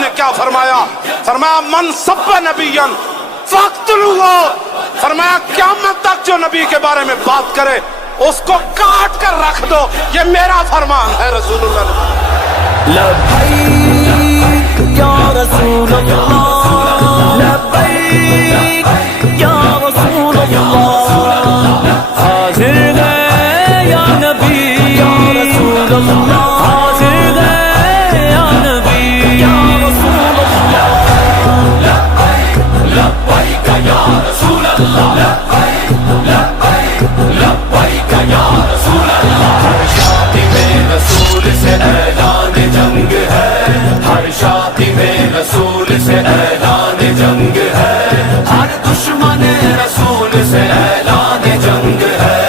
نے کیا فرمایا؟ فرمایا من سب نبیًا فاقتلوہ، فرمایا قیامت تک جو نبی کے بارے میں بات کرے اس کو کاٹ کر رکھ دو، یہ میرا فرمان ہے رسول اللہ نے۔ لبیک یا رسول اللہ، لبیک یا رسول اللہ، حاضر ہے یا نبی یا رسول اللہ، حاضر ہے یا نبی یا رسول اللہ، لبیک لبیک یا رسول اللہ، لبیک لبیک یا رسول اللہ۔ ہر شادی میں رسول سے اعلان جنگ ہے، ہر شادی میں رسول سے اعلان جنگ ہے، ہر دشمن رسول سے اعلان جنگ ہے،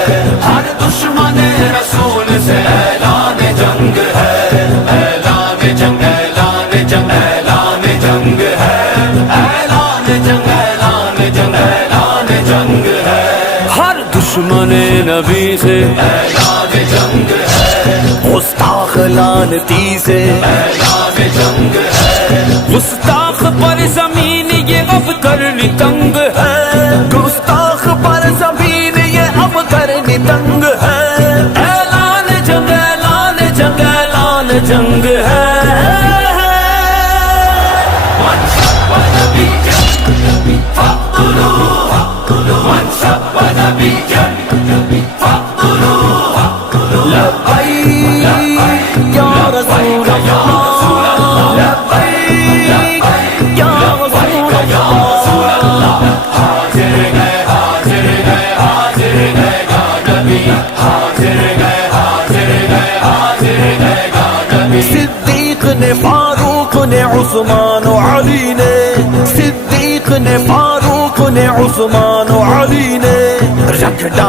ہر دشمن رسول سے اعلان جنگ ہے، اعلان جنگ اعلان جنگ اعلان جنگ ہے، اعلان جنگ اعلان جنگ اعلان جنگ ہے، ہر دشمن نبی سے اعلان جنگ ہے، گستاخ لعنتی سے اعلان جنگ ہے، گستاخ پر زمین یہ اب کرنی تنگ ہے، گستاخ پر زمین یہ اب کرنی تنگ ہے، اعلان جنگ اعلان جنگ اعلان جنگ ہے۔ من سب نبیًا فاقتلوہ، من سب نبیًا فاقتلوہ، لبیک یا رسول اللہ، لبیک یا رسول اللہ، حاضر گئے حاضر گئے حاضر گئے گا نبی، حاضر گئے حاضر گئے حاضر گئے گا نبی۔ صدیق نے فاروق نے عثمان و علی نے، صدیق نے فاروق نے عثمان و علی نے رکھ ڈالا